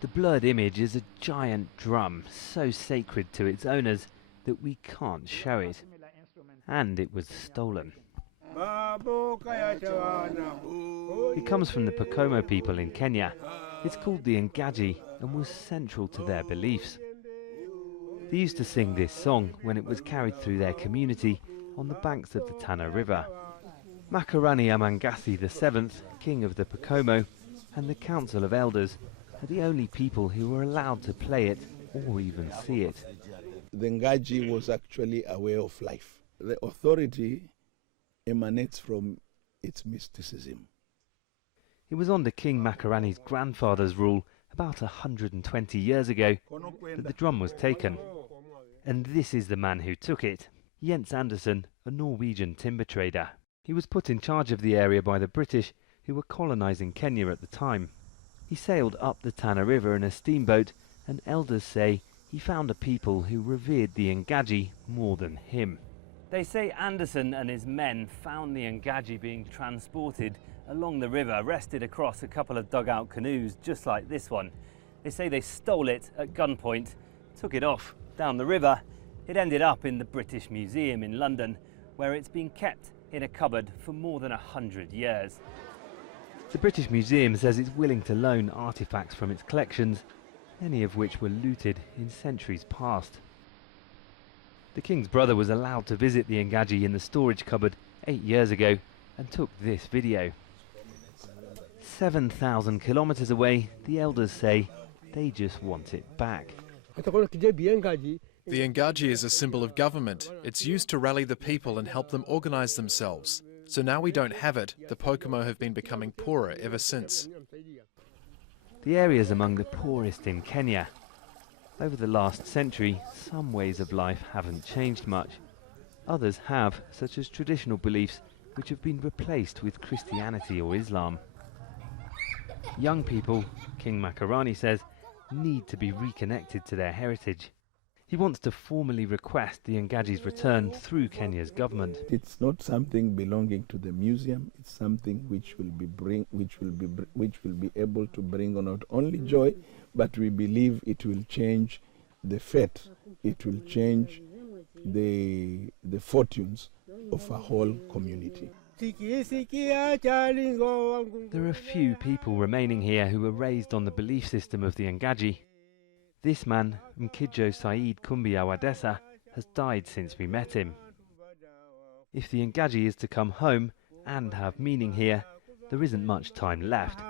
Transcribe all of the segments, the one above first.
The blurred image is a giant drum, so sacred to its owners that we can't show it. And it was stolen. It comes from the Pokomo people in Kenya. It's called the Ngadji and was central to their beliefs. They used to sing this song when it was carried through their community on the banks of the Tana River. Makarani Amangasi VII, king of the Pokomo, and the Council of Elders are the only people who were allowed to play it or even see it. The Ngadji was actually a way of life. The authority emanates from its mysticism. It was under King Makarani's grandfather's rule about 120 years ago that the drum was taken. And this is the man who took it, Jens Andersen, a Norwegian timber trader. He was put in charge of the area by the British, who were colonising Kenya at the time. He sailed up the Tana River in a steamboat, and elders say he found a people who revered the Ngadji more than him. They say Andersen and his men found the Ngadji being transported along the river, rested across a couple of dugout canoes just like this one. They say they stole it at gunpoint, took it off down the river. It ended up in the British Museum in London, where it's been kept in a cupboard for more than 100 years. The British Museum says it's willing to loan artefacts from its collections, many of which were looted in centuries past. The king's brother was allowed to visit the Ngadji in the storage cupboard 8 years ago and took this video. 7,000 kilometers away, the elders say they just want it back. The Ngadji is a symbol of government. It's used to rally the people and help them organise themselves. So now we don't have it. The Pokomo have been becoming poorer ever since. The area is among the poorest in Kenya. Over the last century, some ways of life haven't changed much. Others have, such as traditional beliefs, which have been replaced with Christianity or Islam. Young people, King Makarani says, need to be reconnected to their heritage. He wants to formally request the Ngadji's return through Kenya's government. It's not something belonging to the museum. It's something which will be able to bring not only joy, but we believe it will change the fate. It will change the fortunes of a whole community. There are few people remaining here who were raised on the belief system of the Ngadji. This man, Mkidjo Said Kumbi Awadesa, has died since we met him. If the Ngadji is to come home and have meaning here, there isn't much time left.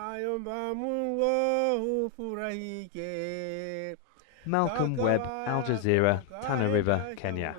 Malcolm Webb, Al Jazeera, Tana River, Kenya.